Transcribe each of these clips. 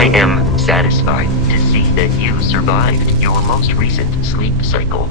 I am satisfied to see that you survived your most recent sleep cycle.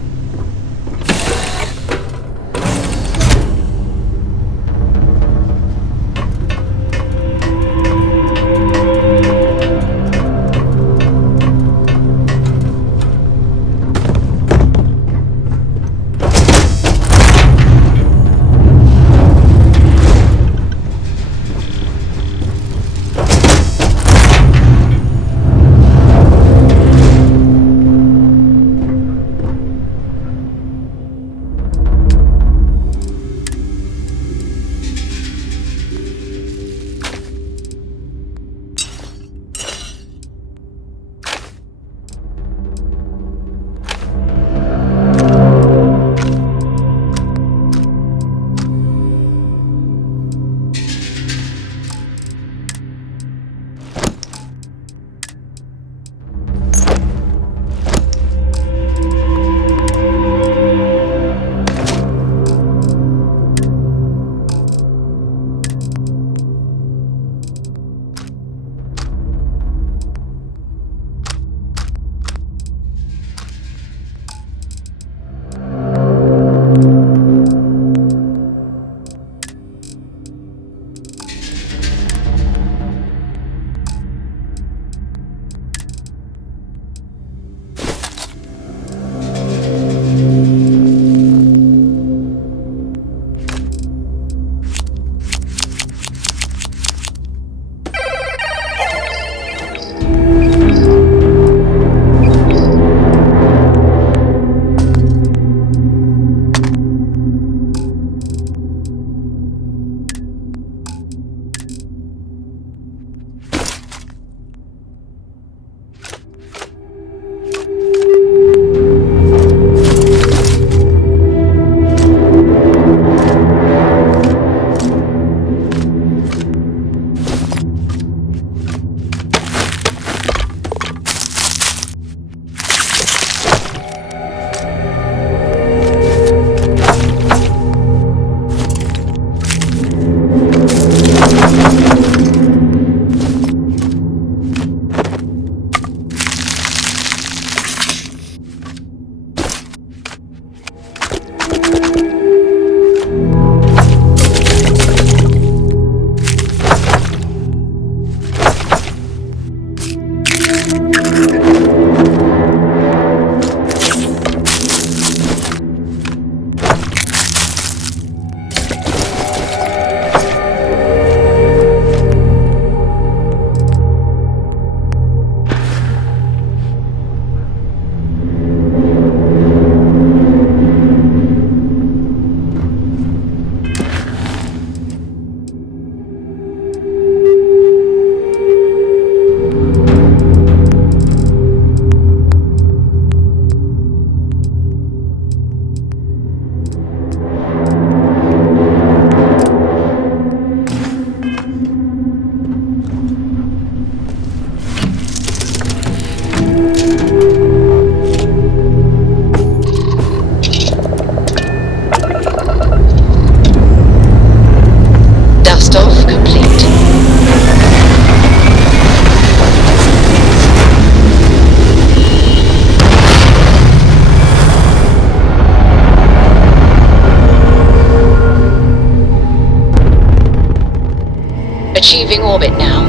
Achieving orbit now.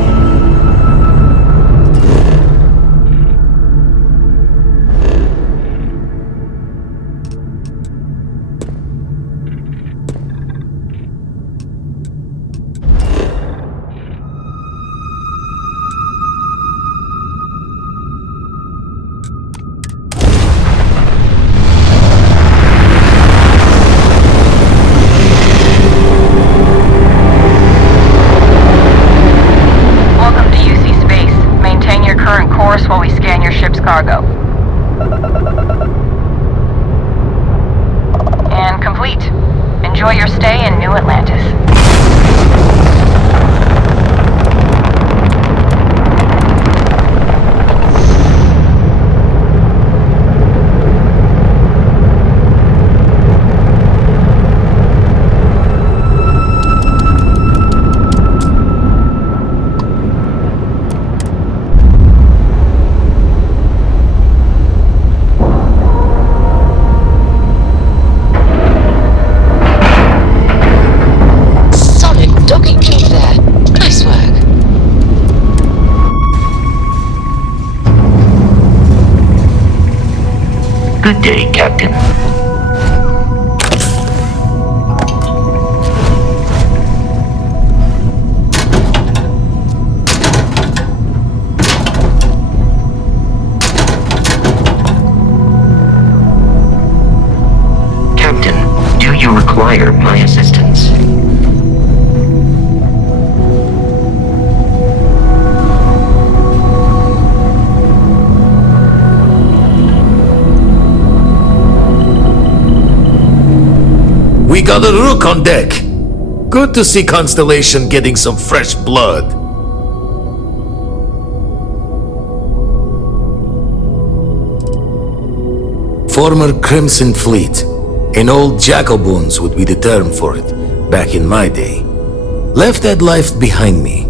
While we scan your ship's cargo. And complete. Enjoy your stay in New Atlantis. Good day, Captain. Captain, do you require my assistance? We got a rook on deck. Good to see Constellation getting some fresh blood. Former Crimson Fleet. An old jackalbones would be the term for it, back in my day. Left that life behind me.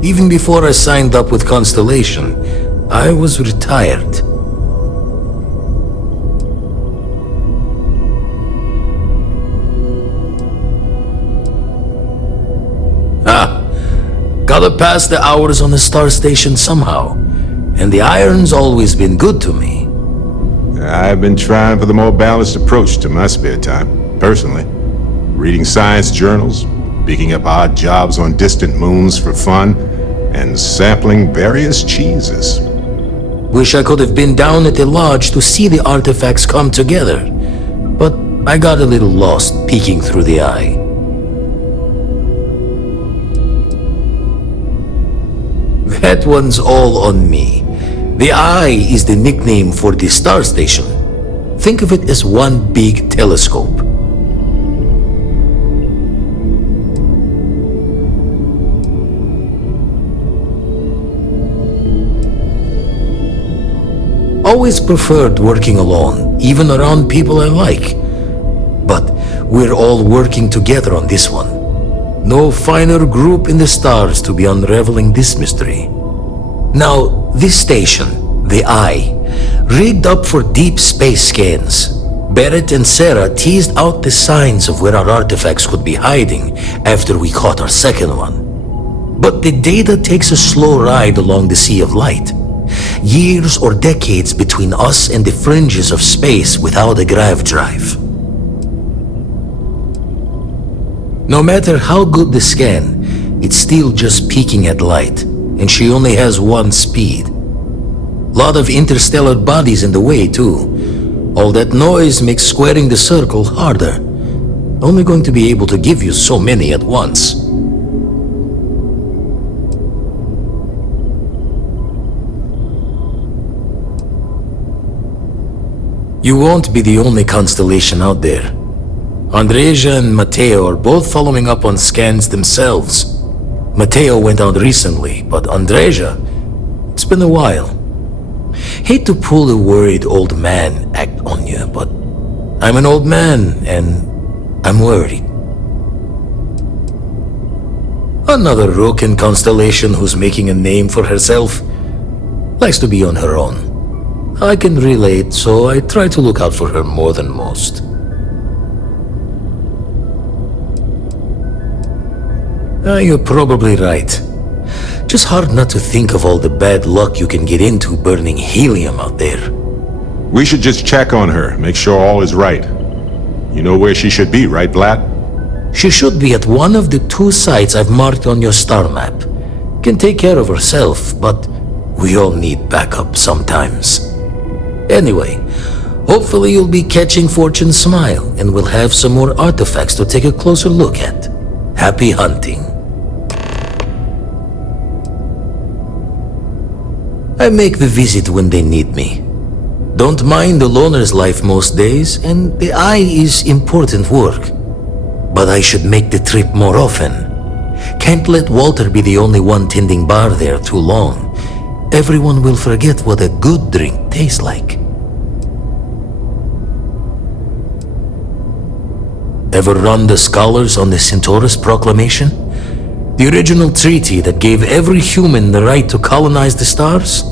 Even before I signed up with Constellation, I was retired. Gotta pass the hours on the star station somehow. And the iron's always been good to me. I've been trying for the more balanced approach to my spare time, personally. Reading science journals, picking up odd jobs on distant moons for fun, and sampling various cheeses. Wish I could have been down at the lodge to see the artifacts come together. But I got a little lost peeking through the eye. That one's all on me. The Eye is the nickname for the star station. Think of it as one big telescope. Always preferred working alone, even around people I like. But we're all working together on this one. No finer group in the stars to be unraveling this mystery. Now, this station, the Eye, rigged up for deep space scans. Barrett and Sarah teased out the signs of where our artifacts could be hiding after we caught our second one. But the data takes a slow ride along the Sea of Light. Years or decades between us and the fringes of space without a grav drive. No matter how good the scan, it's still just peeking at light, and she only has one speed. Lot of interstellar bodies in the way, too. All that noise makes squaring the circle harder. Only going to be able to give you so many at once. You won't be the only constellation out there. Andreja and Matteo are both following up on scans themselves. Matteo went out recently, but Andreja, it's been a while. Hate to pull a worried old man act on you, but I'm an old man and I'm worried. Another rook in Constellation who's making a name for herself. Likes to be on her own. I can relate, so I try to look out for her more than most. You're probably right. Just hard not to think of all the bad luck you can get into burning helium out there. We should just check on her, make sure all is right. You know where she should be, right, Blatt? She should be at one of the 2 sites I've marked on your star map. Can take care of herself, but we all need backup sometimes. Anyway, hopefully you'll be catching Fortune's smile and we'll have some more artifacts to take a closer look at. Happy hunting. I make the visit when they need me. Don't mind the loner's life most days, and the Eye is important work. But I should make the trip more often. Can't let Walter be the only one tending bar there too long. Everyone will forget what a good drink tastes like. Ever run the scholars on the Centaurus Proclamation? The original treaty that gave every human the right to colonize the stars?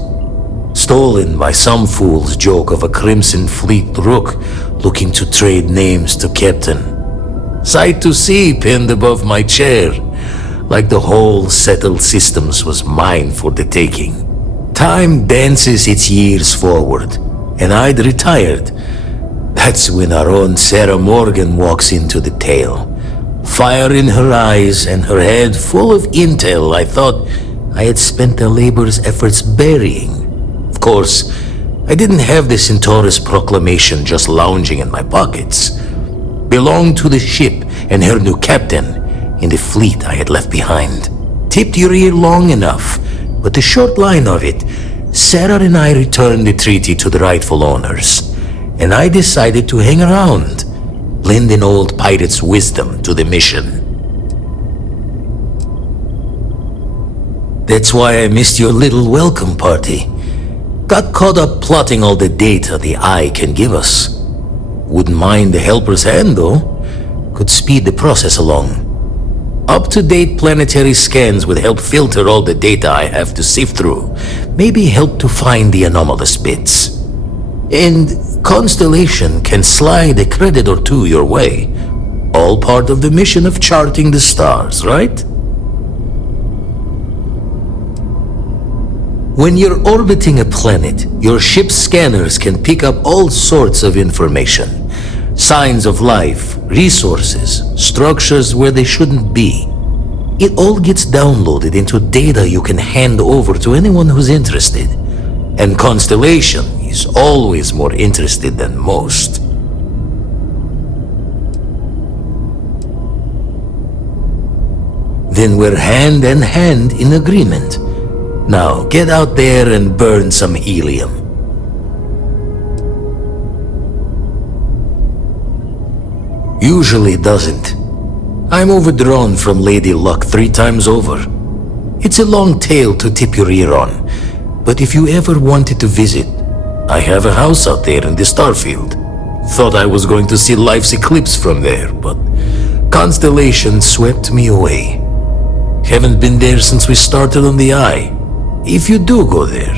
Stolen by some fool's joke of a Crimson Fleet rook looking to trade names to Captain. Sight to see pinned above my chair, like the whole settled systems was mine for the taking. Time dances its years forward, and I'd retired. That's when our own Sarah Morgan walks into the tale. Fire in her eyes and her head full of intel I thought I had spent the labor's efforts burying. Of course, I didn't have the Centaurus proclamation just lounging in my pockets. Belonged to the ship and her new captain in the fleet I had left behind. Tipped your ear long enough, but the short line of it, Sarah and I returned the treaty to the rightful owners, and I decided to hang around, lend an old pirate's wisdom to the mission. That's why I missed your little welcome party. Got caught up plotting all the data the Eye can give us. Wouldn't mind the helper's hand, though. Could speed the process along. Up-to-date planetary scans would help filter all the data I have to sift through. Maybe help to find the anomalous bits. And Constellation can slide a credit or two your way. All part of the mission of charting the stars, right? When you're orbiting a planet, your ship's scanners can pick up all sorts of information. Signs of life, resources, structures where they shouldn't be. It all gets downloaded into data you can hand over to anyone who's interested. And Constellation is always more interested than most. Then we're hand in hand in agreement. Now get out there and burn some helium. Usually doesn't. I'm overdrawn from Lady Luck 3 times over. It's a long tale to tip your ear on, but if you ever wanted to visit, I have a house out there in the Starfield. Thought I was going to see life's eclipse from there, but Constellation swept me away. Haven't been there since we started on the Eye. If you do go there,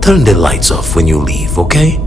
turn the lights off when you leave, okay?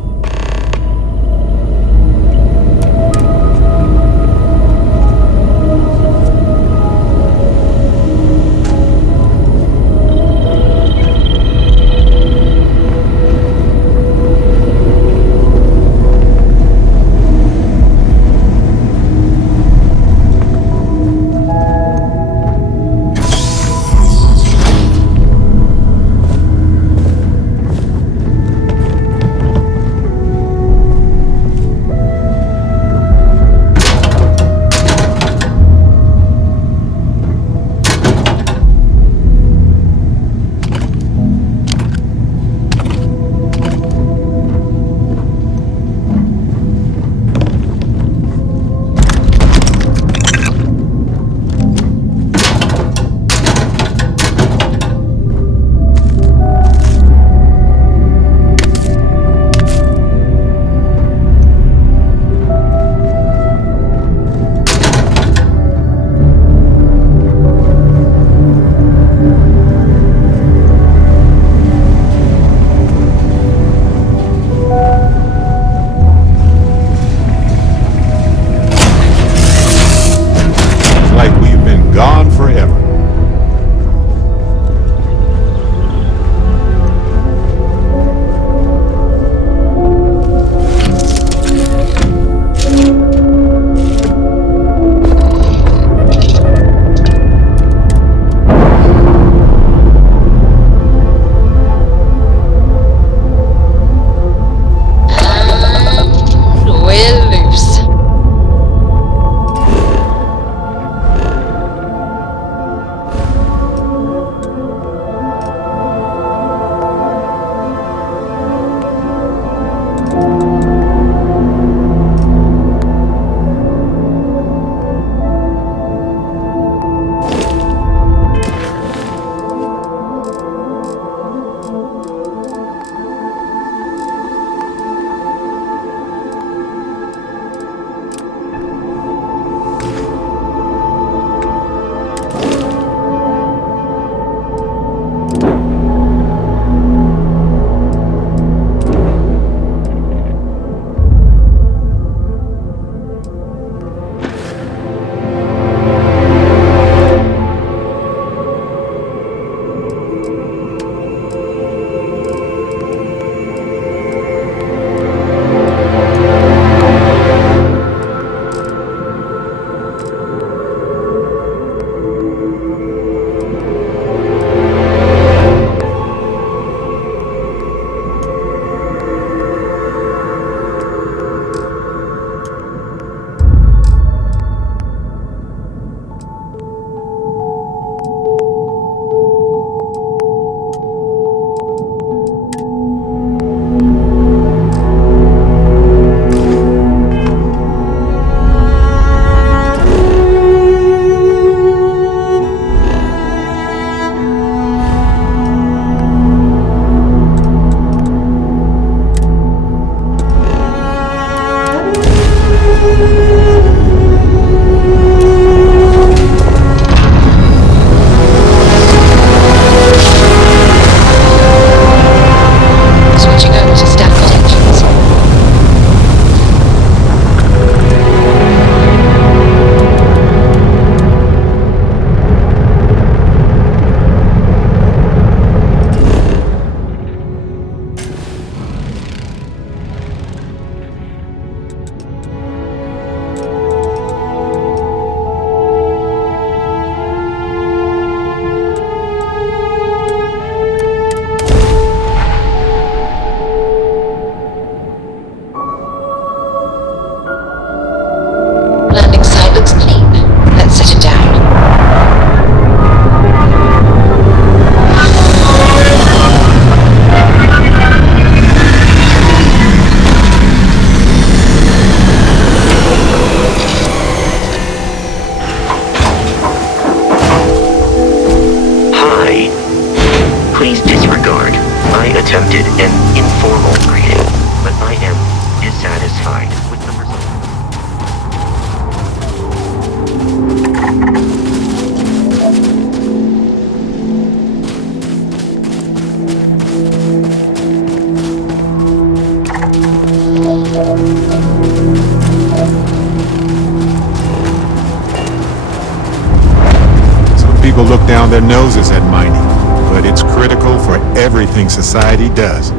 an informal greeting, but I am dissatisfied with the result. Some people look down their noses at mining, but it's critical for everything society does.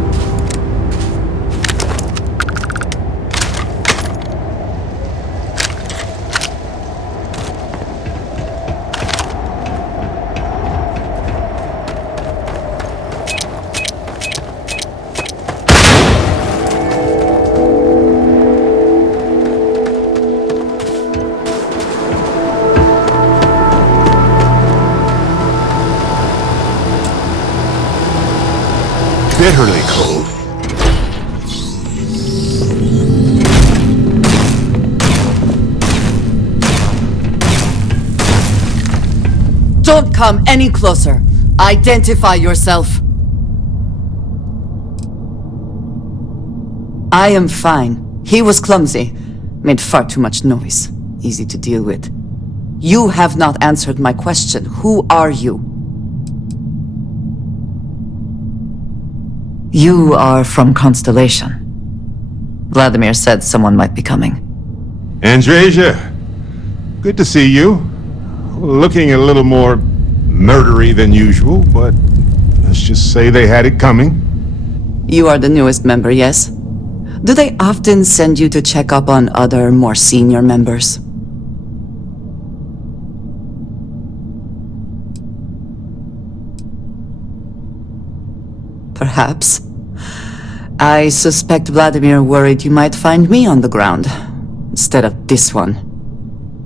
Bitterly cold. Don't come any closer. Identify yourself. I am fine. He was clumsy. Made far too much noise. Easy to deal with. You have not answered my question. Who are you? You are from Constellation. Vladimir said someone might be coming. Andreja, good to see you. Looking a little more murdery than usual, but let's just say they had it coming. You are the newest member, yes? Do they often send you to check up on other, more senior members? Perhaps. I suspect Vladimir worried you might find me on the ground, instead of this one.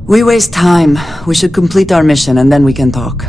We waste time. We should complete our mission and then we can talk.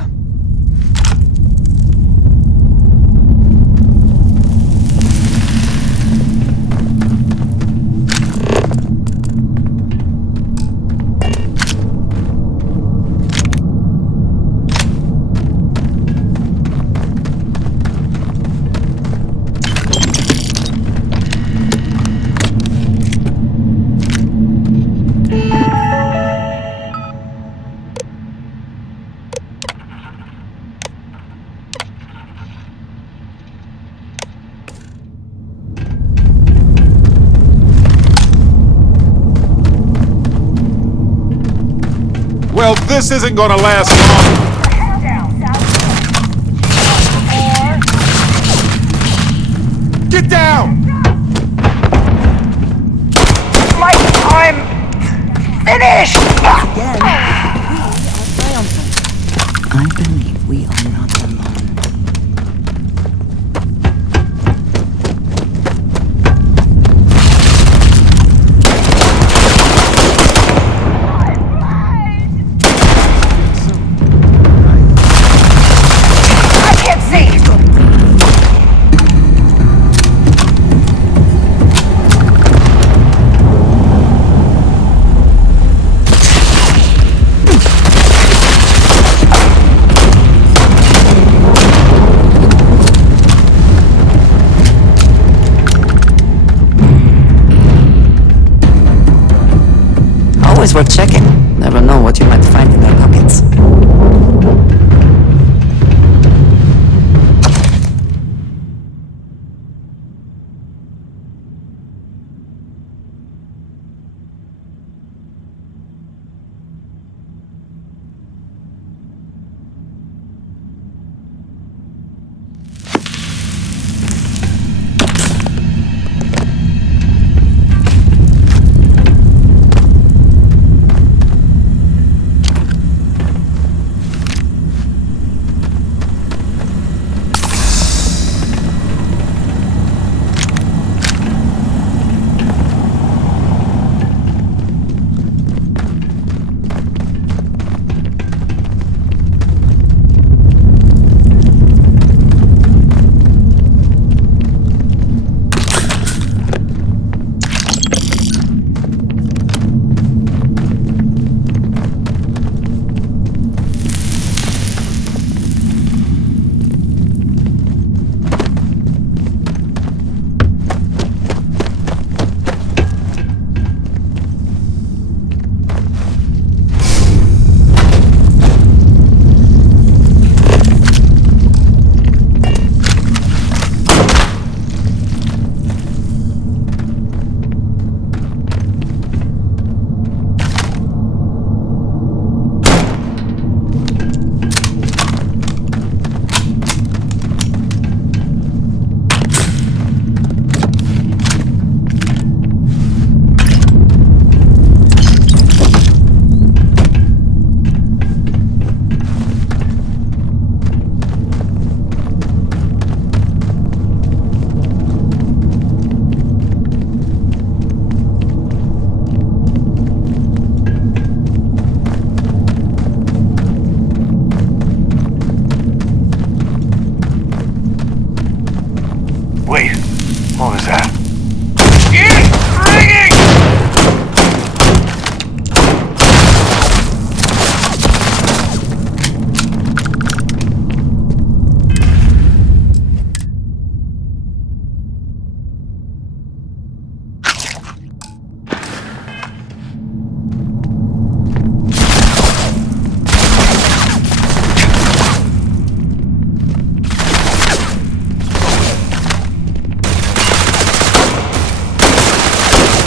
Well, this isn't gonna last long. Get down! My time finished! Again, we are triumphant. I believe we are not alone. I can't see! Always worth checking. Never know what you might find in their pockets. What was that?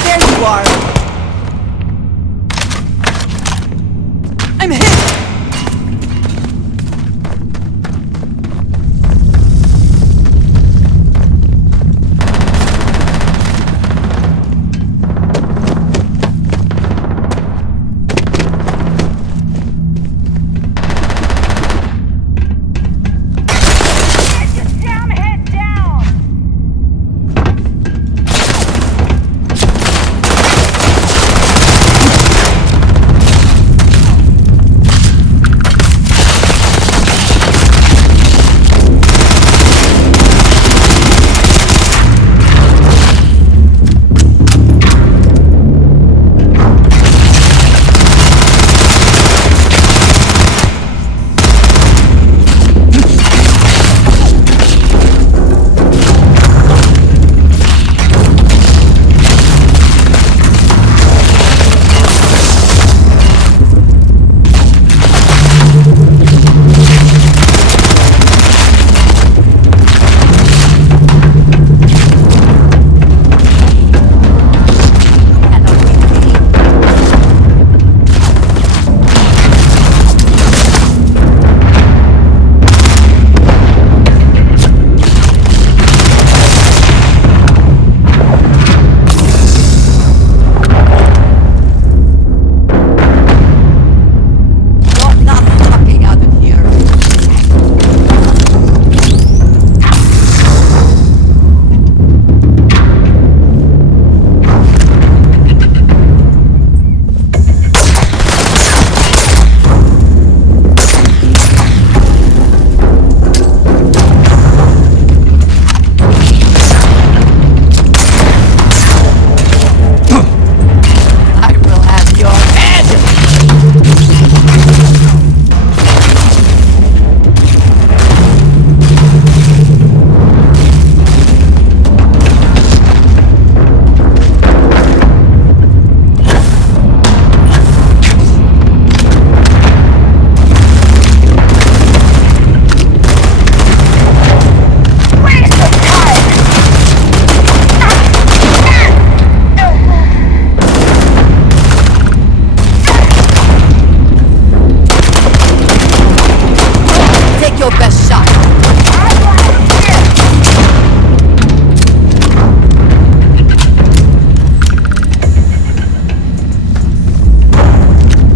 There you are! I'm hit!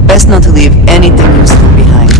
Best not to leave anything useful behind.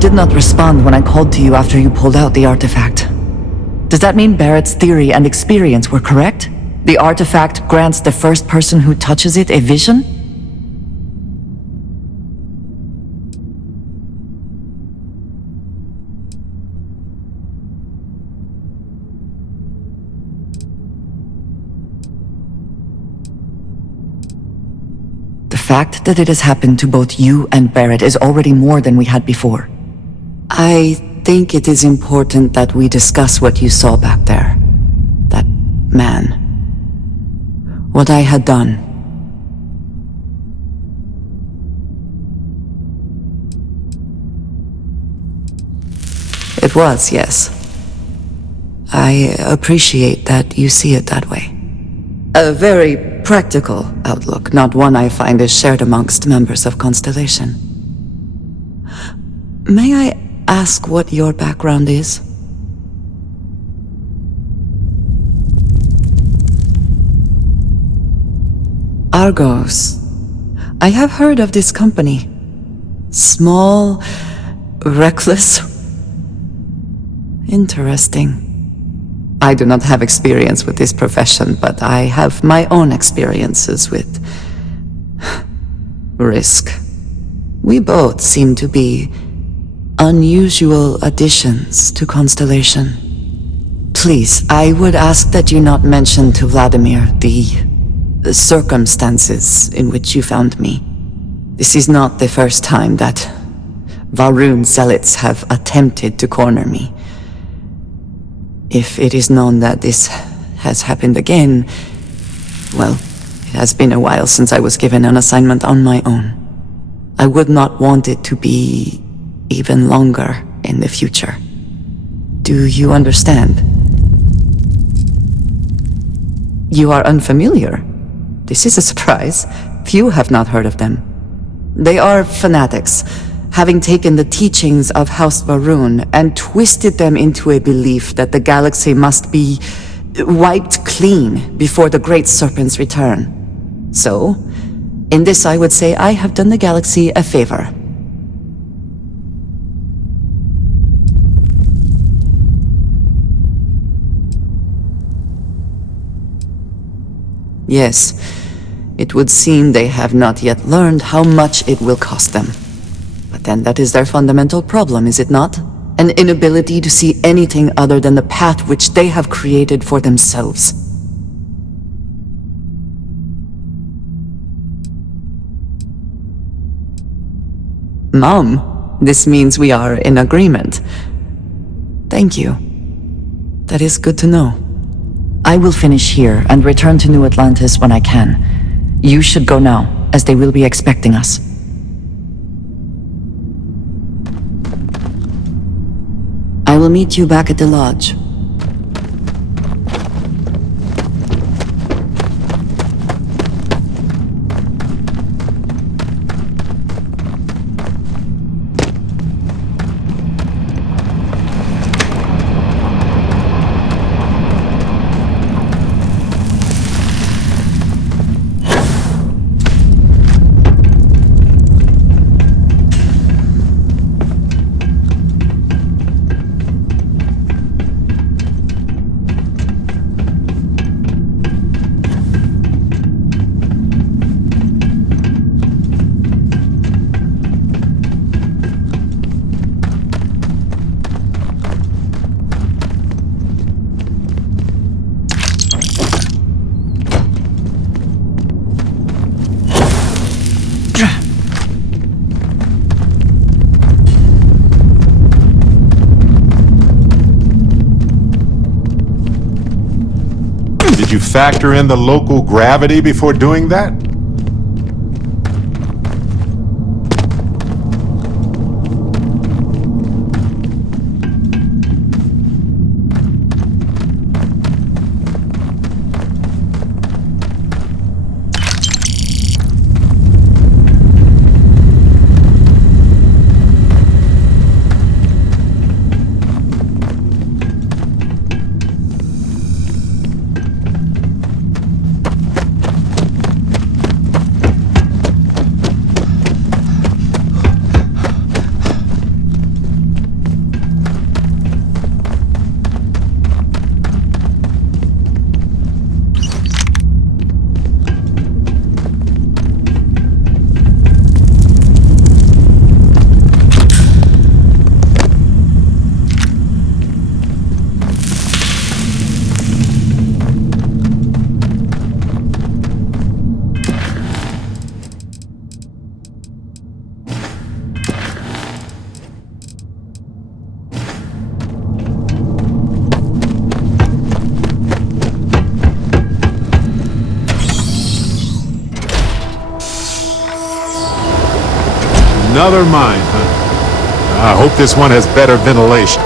did not respond when I called to you after you pulled out the artifact. Does that mean Barrett's theory and experience were correct? The artifact grants the first person who touches it a vision? The fact that it has happened to both you and Barrett is already more than we had before. I think it is important that we discuss what you saw back there. That man. What I had done. It was, yes. I appreciate that you see it that way. A very practical outlook, not one I find is shared amongst members of Constellation. May I ask what your background is? Argos. I have heard of this company. Small, reckless. Interesting. I do not have experience with this profession, but I have my own experiences with risk. We both seem to be unusual additions to Constellation. Please, I would ask that you not mention to Vladimir the circumstances in which you found me. This is not the first time that Va'ruun zealots have attempted to corner me. If it is known that this has happened again, well, it has been a while since I was given an assignment on my own. I would not want it to be even longer in the future. Do you understand? You are unfamiliar. This is a surprise. Few have not heard of them. They are fanatics, having taken the teachings of House Va'ruun and twisted them into a belief that the galaxy must be wiped clean before the Great Serpent's return. So, in this I would say I have done the galaxy a favor. Yes, it would seem they have not yet learned how much it will cost them. But then that is their fundamental problem, is it not? An inability to see anything other than the path which they have created for themselves. Mom, this means we are in agreement. Thank you. That is good to know. I will finish here and return to New Atlantis when I can. You should go now, as they will be expecting us. I will meet you back at the lodge. Did you factor in the local gravity before doing that? Another mine, huh? I hope this one has better ventilation.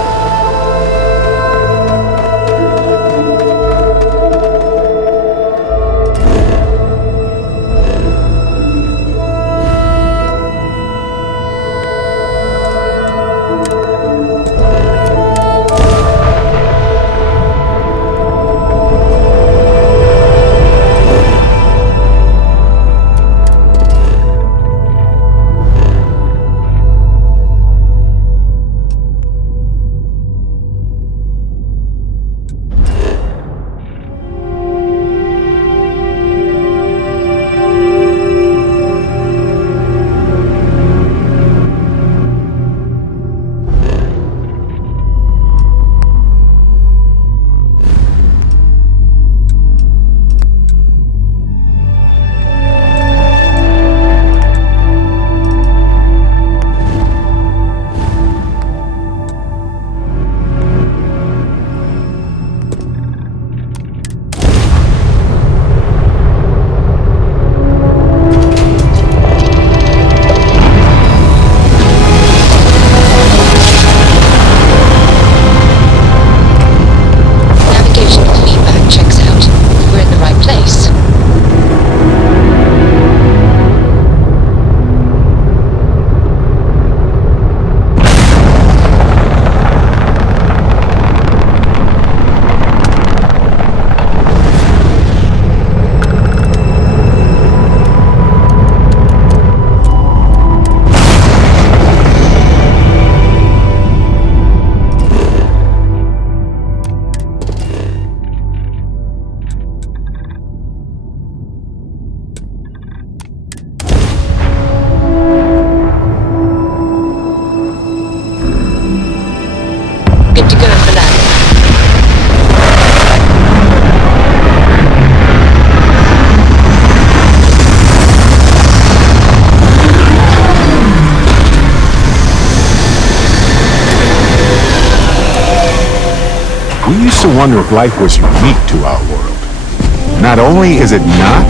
We used to wonder if life was unique to our world. Not only is it not,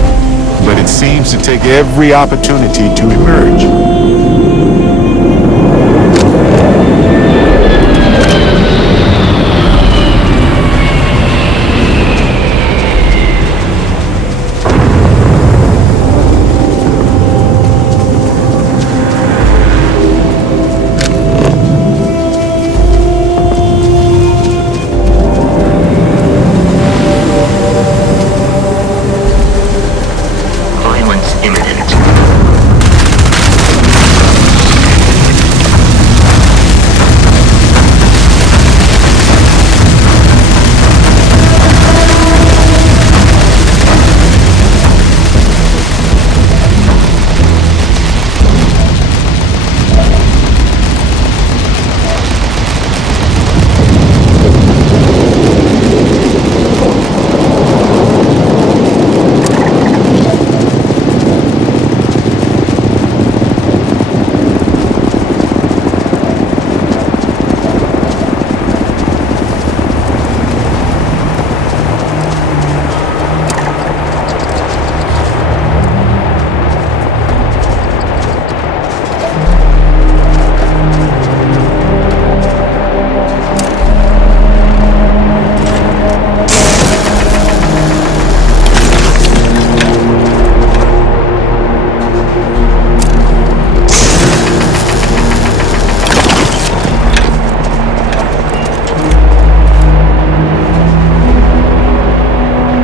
but it seems to take every opportunity to emerge.